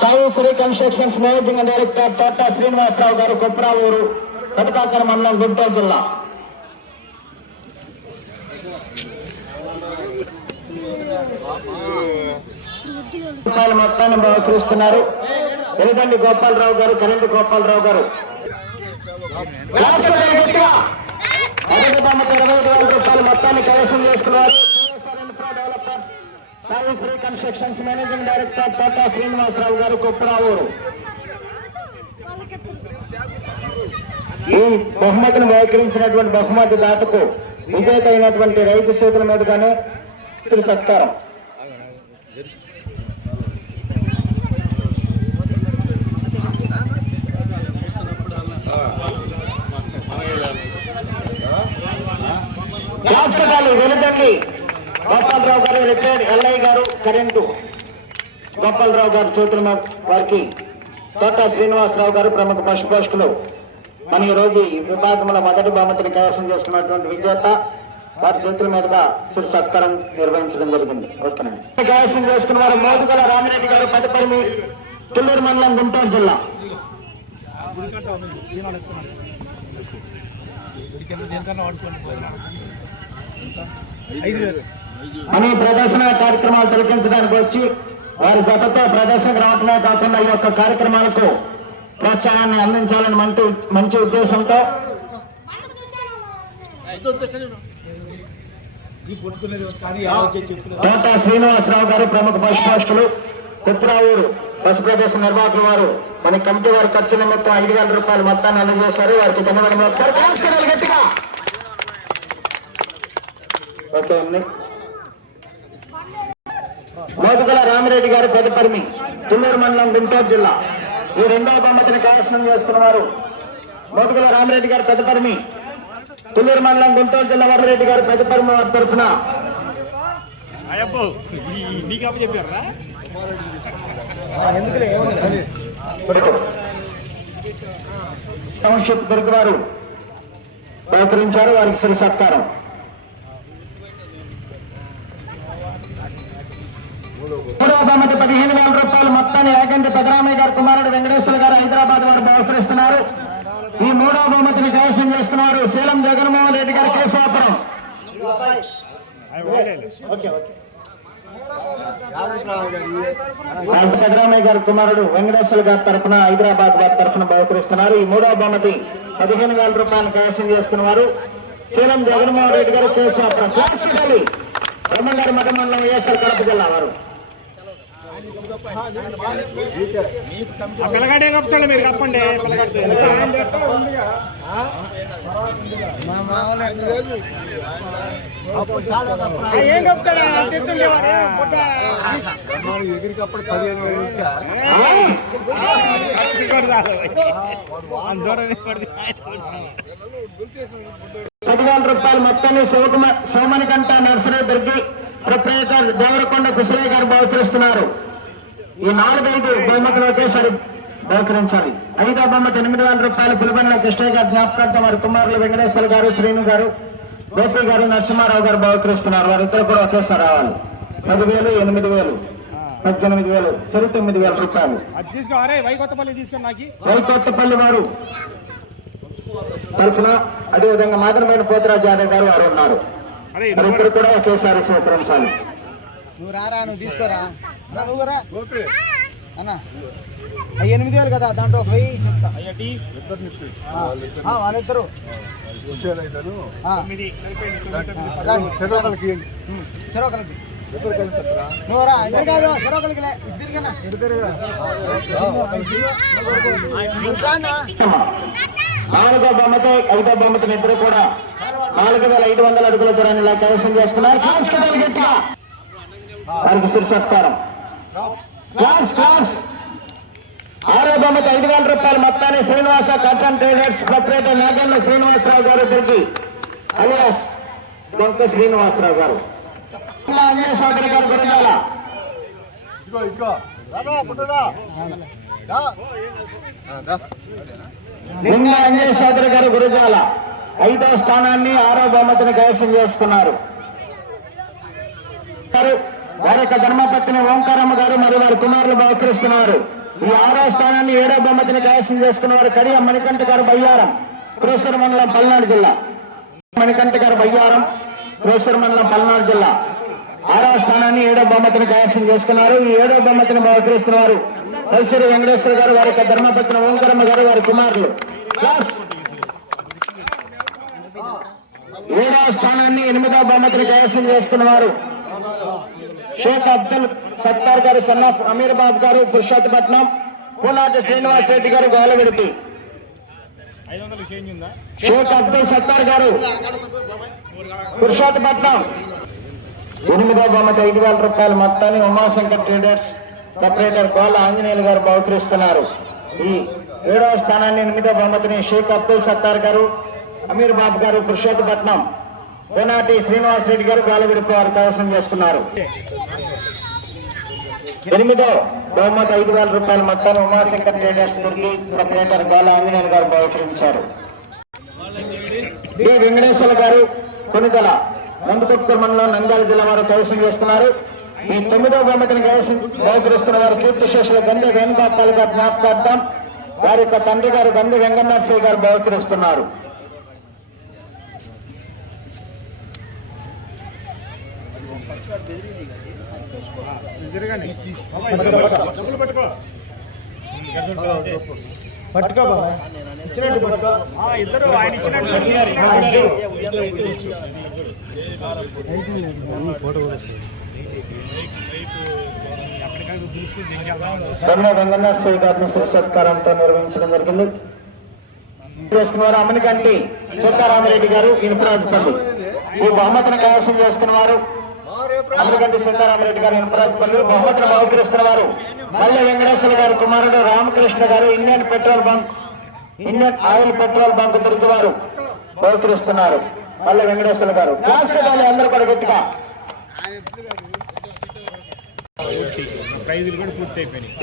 Sai Sri constructions managing director Thota Srinivasarao garu కొప్పరావూరు కటకాకర మండలం గుంటూరు జిల్లా రూపాయల మొత్తాన్ని చూస్తున్నారు. ఎలుగండి గోపాలరావు గారు కరెంటు గోపాలరావు గారు. రాష్ట్ర ఇరవై ఐదు వేల రూపాయల మొత్తాన్ని కైవసం చేసుకున్నారు. Sai Sri constructions managing director Thota Srinivasarao garu Copparao ఈ బహుమతిని బహుకరించినటువంటి బహుమతి దాతకు విజేత అయినటువంటి రైతు చేతుల మీదుగానే శ్రీ సత్కారం. రాజకీయాలు వెలుదండి గోపాలరావు గారు రిటైర్డ్ ఎల్ఐ గారు కరెంటు. గోపాలరావు గారు చేతుల మీద వారికి తోట శ్రీనివాసరావు గారు ప్రముఖ పశు పోషకులు మన ఈ రోజు ఈ విభాగంలో మొదటి బహుమతిని కైవసం చేసుకున్నటువంటి విజేత వారి చేతుల మీదుగా శిరు సత్కారం నిర్వహించడం జరిగింది. ఓకేనండి కైవసం చేసుకున్న వారు మోదుగల రామిరెడ్డి గారు పదిపరిమి తుల్లూరు మండలం గుంటూరు జిల్లా. అని ప్రదర్శన కార్యక్రమాలు తొలగించడానికి వచ్చి వారి జతతో ప్రదర్శనకు రావటమే కాకుండా ఈ యొక్క కార్యక్రమాలకు ప్రోత్సాహాన్ని అందించాలని మంచి మంచి ఉద్దేశంతో తోట శ్రీనివాసరావు గారు ప్రముఖ పశుపోషకులు కుప్రావూరు బస్సు ప్రదేశ నిర్వాహకులు వారు. మన కమిటీ వారి ఖర్చు నిమిత్తం ఐదు వేల రూపాయల మొత్తాన్ని అందజేశారు. వారికి ధన్యవాదాలు ఒకసారి గట్టిగా. ఓకే అండి మోదుగుల రామిరెడ్డి గారు పెదపరిమి తుల్లూరు మండలం గుంటూరు జిల్లా. ఈ రెండవ బహుమతిని కైవసం చేసుకున్నవారు మోతుకల రామిరెడ్డి గారు పెదపరిమి తుల్లూరు మండలం గుంటూరు జిల్లా వరరెడ్డి గారు పెదపరిమి వారి తరఫున. టౌన్షిప్ దొరికి వారు బహుకరించారు వారికి శ్రీ సత్కారం మూడవ బహుమతి పదిహేను వేల రూపాయలు మొత్తాన్ని యాగంటి పెదరామయ్య గారు కుమారుడు వెంకటేశ్వర గారు హైదరాబాద్ వారు బహుకరిస్తున్నారు. ఈ మూడవ బహుమతిని కైవసం చేసుకున్నారు శీలం జగన్మోహన్ రెడ్డి గారు కేశవాపురం. పెదరామయ్య గారి కుమారుడు వెంకటేశ్వర గారి తరఫున హైదరాబాద్ గారి తరఫున బహుకరిస్తున్నారు. ఈ మూడవ బహుమతి పదిహేను వేల రూపాయలు కైవసం చేసుకున్నారు శీలం జగన్మోహన్ రెడ్డి గారు కేశవాపురం. క్లాస్ కట్టాలి గారి మఠ మండలం వైఎస్ఆర్ కడప జిల్లా వారు. పిల్లగాడే కప్పుతాడు మీరు కప్పండి ఏం కప్పుతాడు. ఎగిరికప్పుడు పదిహేను. పదివేల రూపాయలు మొత్తాన్ని శివకుమార్ సోమనికంట నర్సరీ దొరికి ప్రొపరేటర్ దేవరకొండ కుశలయ్య గారు బహుకరిస్తున్నారు ఈ నాలుగైదు బహుమతులు ఒకేసారి బహుకరించాలి. ఐదో బహుమతి ఎనిమిది వేల రూపాయలు పులిబండ్ల కృష్ణయ్య గారు జ్ఞాపకార్థం వారి కుమారులు వెంకటేశ్వర గారు శ్రీను గారు గోపి గారు నరసింహారావు గారు బహుకరిస్తున్నారు. వారిద్దరు కూడా ఒకేసారి రావాలి. పదివేలు ఎనిమిది వేలు పద్దెనిమిది వేలు సరి తొమ్మిది వేల రూపాయలు. వైకొత్తపల్లి వారు తరఫున అదేవిధంగా మాదనమైన పోతరాజు యాదవ్ గారు వారు ఉన్నారు. వారిద్దరు కూడా ఒకేసారి స్వీకరించాలి నువ్వు రారా నువ్వు తీసుకోరా? రా, నువ్వు రా. అన్న ఎనిమిది వేలు కదా దాంట్లో ఒక వెయ్యి చెప్తా. వాళ్ళిద్దరు. ఇద్దరు కాదు? నాలుగో బొమ్మతో ఐదో బొమ్మతో ఇద్దరు కూడా నాలుగు వేల ఐదు వందల అడుగుల దూరాన్ని ఇలా కైవసం చేసుకున్నారు. వారికి శిర్ సత్కారం క్లాస్ క్లాస్. ఆరో బొమ్మతో ఐదు వేల రూపాయల మొత్తాన్ని Srinivasa cotton traders proprietor Naganna Srinivasarao garu తిరిగి. అలియాస్ దొంక శ్రీనివాసరావు గారు. నిన్న అంజయ్ సోదరి గారు గురజాల ఐదో స్థానాన్ని ఆరో బహుమతిని కైవసం చేసుకున్నారు. వారి యొక్క ధర్మపత్ని ఓంకారమ్మ గారు మరియు వారి కుమారులు బహుకరిస్తున్నారు. ఈ ఆరో స్థానాన్ని ఏడో బహుమతిని కైవసం చేసుకున్నవారు కడియ మణికంఠ గారు బయ్యారం క్రోసర్ మండలం పల్నాడు జిల్లా. మణికంఠ గారు బయ్యారం క్రోసర్ మండలం పల్నాడు జిల్లా. ఆరో స్థానాన్ని ఏడో బహుమతిని కైవసం చేసుకున్నారు. ఈ ఏడో బహుమతిని బహుకరిస్తున్నారు కలిసిరి వెంకటేశ్వర గారు వారి యొక్క ధర్మపత్ని ఓంకారమ్మ గారు వారి కుమారులు. ఏడవ స్థానాన్ని ఎనిమిదవ బహుమతిని కైవసం చేసుకున్నవారు షేక్ అబ్దుల్ సత్తార్ గారు సన్ అమీర్ బాబు గారు పురుషోత్తపట్నం కోలాటి శ్రీనివాస్ రెడ్డి గారు గోలవిడిపి షేక్ అబ్దుల్ సత్తార్ గారు పురుషోత్తపట్నం ఎనిమిదో బహుమతి ఐదు వేల రూపాయల మొత్తాన్ని ఉమాశంకర్ ట్రేడర్స్ ప్రొపరేటర్ గోల ఆంజనేయులు గారు బహుకరిస్తున్నారు. ఈ ఏడవ స్థానాన్ని ఎనిమిదో బహుమతిని షేక్ అబ్దుల్ సత్తార్ గారు అమీర్ బాబు గారు పురుషోత్తపట్నం కోనాటి శ్రీనివాస్ రెడ్డి గారు గోలవిడిపి వారు కైవసం చేసుకున్నారు. ఎనిమిదో బహుమతి ఐదు వేల రూపాయల మొత్తాన్ని ఉమాశంకర్ ట్రేడర్స్ దుర్గి ప్రొపరేటర్ గోల ఆంజనేయులు గారు బహుకరించారు. డి. వెంకటేశ్వర గారు కొనుగల నందుకొట్కూరు మండలం నంద్యాల జిల్లా వారు కైవసం చేసుకున్నారు. ఈ తొమ్మిదో బహుమతిని కైవసం బహుకరిస్తున్న వారు కీర్తి శేషులు గంధి వేణుగోపాల్ గారు జ్ఞాపకార్థం వారి యొక్క తండ్రి గారు గంధి వెంకన్నరసయ్య గారు బహుకరిస్తున్నారు. పట్టుకో బాబా ఇచ్చినట్టు పట్టుకో ఇద్దరు ఆయన ఇచ్చినట్టు గంధి వెంకన్నరసయ్య గారిని శిర సత్కారంతో నిర్వహించడం జరిగింది. చేసుకున్నవారు అమ్మనికంటి సీతారామరెడ్డి గారు ఇనుపరాజుపల్లి ఈ బహుమతిని కైవసం చేసుకున్నవారు అమరగంటి సీతారామరెడ్డి గారు ఇనుపరాజుపల్లి బహుమతిని బహుకరిస్తున్న వారు మల్లె వెంకటేశ్వర గారి కుమారుడు Ramakrishna garu Indian petrol bunk Indian oil petrol bunk Durgi వారు బహుకరిస్తున్నారు. మల్లె వెంకటేశ్వర గారు. క్లాస్ కదాలి అందరూ కూడా గట్టిగా. ప్రైజులు కూడా పూర్తి అయిపోయినాయి